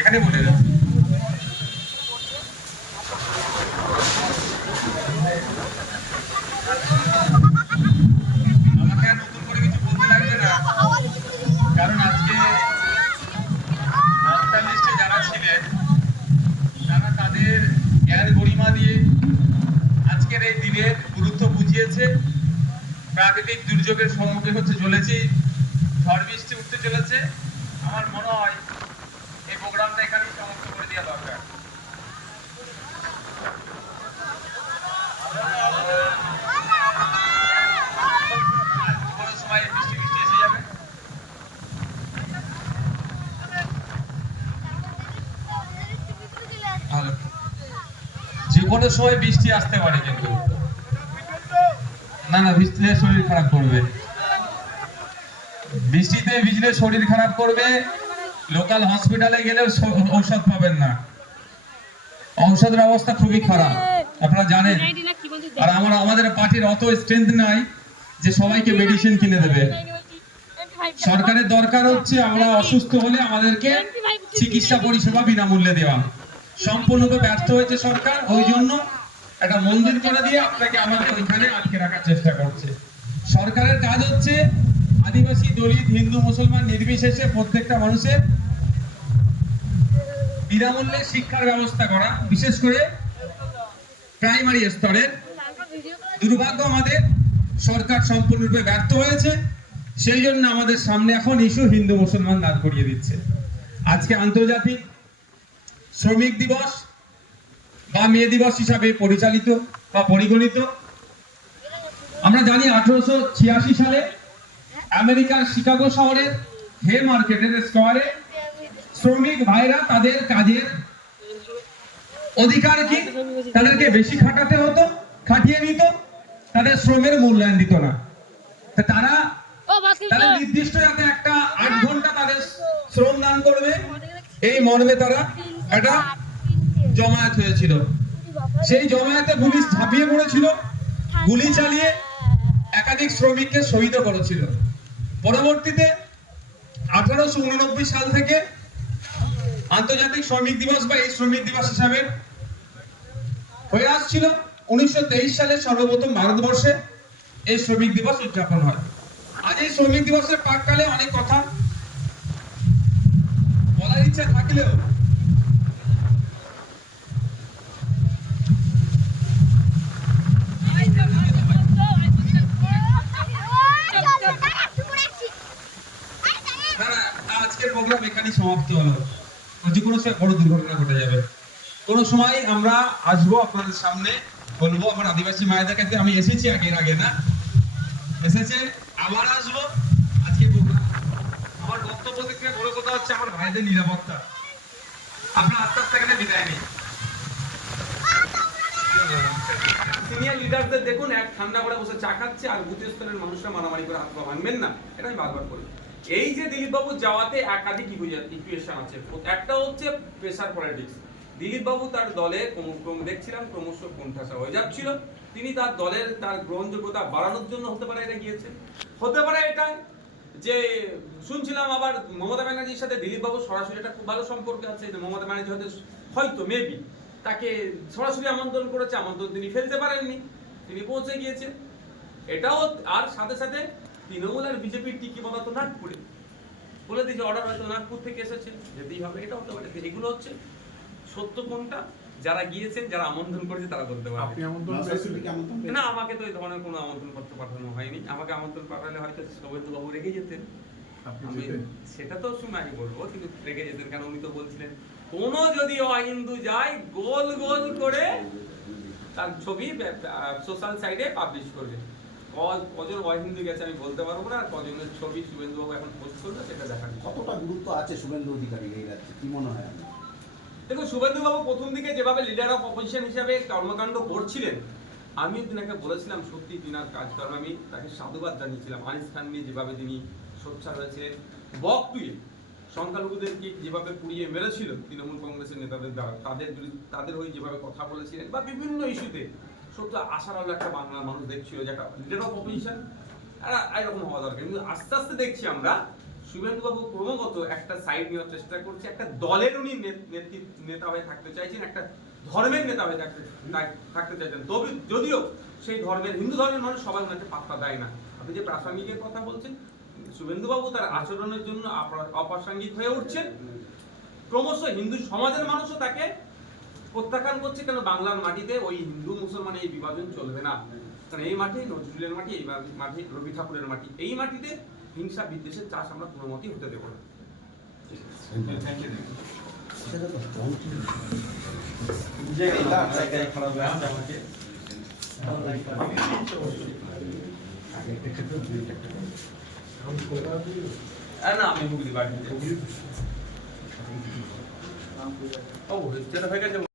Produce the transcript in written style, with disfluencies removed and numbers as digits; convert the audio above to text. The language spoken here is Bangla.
এখানে বলে যাচ্ছে। আমাকে আর নতুন করে কিছু বলতে লাগবে না, কারণ আজকে মমতার লিস্টে যারা ছিলেন তারা তাদের জ্ঞান গরিমা দিয়ে আজকের এই দিনের গুরুত্ব বুঝিয়েছে। প্রাকৃতিক দুর্যোগের সম্মুখীন হতে চলেছি, ঝড় বৃষ্টি উঠতে চলেছে। আমার মনে হয় এই প্রোগ্রামটা এখানেই সমাপ্ত করে দেওয়া দরকার। কোনো সময় বৃষ্টি বৃষ্টি এসে যাবে, ভালো, যে কোনো সময় বৃষ্টি আসতে পারে, কিন্তু না না বৃষ্টিতে শরীর খারাপ করবে, বৃষ্টিতে ভিজলে শরীর খারাপ করবে। লোকাল হসপিটালে গেলে ঔষধ পাবেন না, ঔষধের অবস্থা খুবই খারাপ, আপনারা জানেন। আর আমাদের পার্টির অত স্ট্রেংথ নাই যে সবাইকে মেডিসিন কিনে দেবে। সরকারের দরকার হচ্ছে আমরা অসুস্থ হলে আমাদেরকে চিকিৎসা পরিষেবা বিনামূল্যে দেওয়া। সম্পূর্ণরূপে ব্যর্থ হয়েছে সরকার, ওই জন্য একটা মন্দির করে দিয়ে আপনাকে আমাদের ওইখানে আটকে রাখার চেষ্টা করছে। সরকারের কাজ হচ্ছে আদিবাসী, দলিত, হিন্দু, মুসলমান নির্বিশেষে প্রত্যেকটা মানুষের বিনামূল্যে শিক্ষার ব্যবস্থা করা, বিশেষ করে প্রাইমারি স্তরের। দুর্ভাগ্য আমাদের সরকার সম্পূর্ণরূপে ব্যর্থ হয়েছে, সেই জন্য আমাদের সামনে এখন ইস্যু হিন্দু মুসলমান দাঁড় করিয়ে দিচ্ছে। আজকে আন্তর্জাতিক শ্রমিক দিবস বা মে দিবস হিসাবে পরিচালিত বা পরিগণিত। আমরা জানি 1886 সালে আমেরিকার শিকাগো শহরের হে মার্কেটের স্কয়ারে শ্রমিক ভাইরা তাদের কাজের অধিকার কি, তাদেরকে বেশি খাটাতে হতো, খাটিয়ে নিত, তাদের শ্রমের মূল্যায়ন দিত না। তারা তাদের নির্দিষ্ট যাতে একটা 8 ঘন্টা তাদের শ্রম দান করবে, এই মর্মে তারা একটা জমায়েত হয়েছিল। সেই জমায়েতে পুলিশ ঝাঁপিয়ে পড়েছিল, গুলি চালিয়ে একাধিক শ্রমিককে শহীদ করেছিল। পরবর্তীতে 1889 সাল থেকে আন্তর্জাতিক শ্রমিক দিবস বা এই শ্রমিক দিবস হিসাবে হয়ে আসছিল। 1923 সালে সর্বপ্রথম ভারতবর্ষে এই শ্রমিক দিবস উদযাপন হয়। আজ এই শ্রমিক দিবসের প্রাক্কালে অনেক কথা বলার ইচ্ছা থাকলেও আজকের প্রোগ্রাম এখানেই সমাপ্ত হলো। যে কোনো সময় বড় দুর্ঘটনা ঘটে যাবে। কোনো সময় আমরা আসবো আপনাদের সামনে, বলবো আমার আদিবাসী মায়েদের কাছে আমি এসেছি আগে না এসেছে, আবার আসবো। আজকে আমার বক্তব্য থেকে বড় কথা হচ্ছে আমার ভাইদের নিরাপত্তা। আপনারা আস্তে আস্তে এখানে বিদায় নিন। সিনিয়র লিডারদের দেখুন এক ঠান্ডা করে বসে চা খাচ্ছে আর বুথ স্তরের মানুষরা মারামারি করে হাত পা ভাঙবেন না, এটা আমি বারবার বলি। এই যে দিলীপ বাবু যাওয়াতে একাধিক ইকুয়েশন আছে। একটা হচ্ছে প্রেসার পলিটিক্স। দিলীপ বাবু তার দলে দেখছিলাম ক্রমশ কোণঠাসা হয়ে যাচ্ছিল। তিনি তার দলের তার গ্রহণযোগ্যতা বাড়ানোর জন্য হতে পারে এটা গিয়েছে, হতে পারে এটা যে শুনছিলাম আবার মমতা ব্যানার্জির সাথে দিলীপ বাবু সরাসরি একটা খুব ভালো সম্পর্ক আছে, যে মমতা ব্যানার্জি হয়তো মেবি তাকে সরাসরি আমন্ত্রণ করেছে, আমন্ত্রণ তিনি ফেলতে পারেননি, তিনি পৌঁছে গিয়েছেন এটাও। আর সাথে সাথে তৃণমূল আর বিজেপির টিকি পদার্থ নাগপুরে বলে দিয়েছে, অর্ডার হয়তো নাগপুর থেকে এসেছে, যেতেই হবে, এটা হতে পারে। এগুলো হচ্ছে সত্য কোনটা, যারা গিয়েছেন, যারা আমন্ত্রণ করেছে তারা বলতে পারবে। না, আমাকে তো এই ধরনের কোনো আমন্ত্রণ পত্র পাঠানো হয়নি। আমাকে আমন্ত্রণ পাঠালে হয়তো শুভেন্দু বাবু রেগে যেতেন, আমি সেটা তো শুনে আমি বলবো, কিন্তু রেগে যেতেন কেন? উনি তো বলছিলেন কোন যদি অহিন্দু যায় গোল গোল করে তার ছবি সোশ্যাল সাইটে পাবলিশ করবে। কজন অহিন্দু গেছে আমি বলতে পারবো না, আর কজনের ছবি শুভেন্দু বাবু এখন পোস্ট করবে সেটা দেখার কতটা গুরুত্ব আছে শুভেন্দু অধিকারী এই রাজ্যে, কি মনে হয়? দেখুন, শুভেন্দু বাবু প্রথম দিকে যেভাবে লিডার অফ অপোজিশন হিসাবে কর্মকাণ্ড করছিলেন, আমি তিনাকে বলেছিলাম সত্যি তিনার কাজকর্ম আমি তাকে সাধুবাদ জানিয়েছিলাম। আনিস খান নিয়ে যেভাবে তিনি সোচ্চার হয়েছিলেন, বকটুয়ে সংখ্যালঘুদেরকে যেভাবে পুড়িয়ে মেরেছিল তৃণমূল কংগ্রেসের নেতাদের দ্বারা, তাদের হয়ে যেভাবে কথা বলেছিলেন বা বিভিন্ন ইস্যুতে, সত্য আশার আলো একটা বাংলার মানুষ দেখছিল যে একটা লিডার অফ অপোজিশন এরকম হওয়া দরকার। কিন্তু আস্তে আস্তে দেখছি আমরা শুভেন্দুবাবু ক্রমাগত একটা সাইড নেওয়ার চেষ্টা করছে, একটা দলের উনি নেতা হয়ে থাকতে চাইছেন, একটা ধর্মের নেতা হয়ে থাকতে চাইছেন। তবে যদিও সেই ধর্মের, হিন্দু ধর্মের মানুষ সবাই ওনাকে পাত্তা দেয় না। আপনি যে প্রাসঙ্গিকের কথা বলছেন, শুভেন্দুবাবু তার আচরণের জন্য অপ্রাসঙ্গিক হয়ে উঠছেন। ক্রমশ হিন্দু সমাজের মানুষও তাকে প্রত্যাখ্যান করছে, কেন বাংলার মাটিতে ওই হিন্দু মুসলমানের এই বিভাজন চলবে না। কারণ এই মাটি নজরুলের মাটি, এই মাটি রবি ঠাকুরের মাটি, এই মাটিতে হিংসা বিদ্বেষের চাষ আমরা কোনো মতেই হতে দেবো না। না আমি হুগলি বাড়িতে ও যেটা হয়ে গেছে।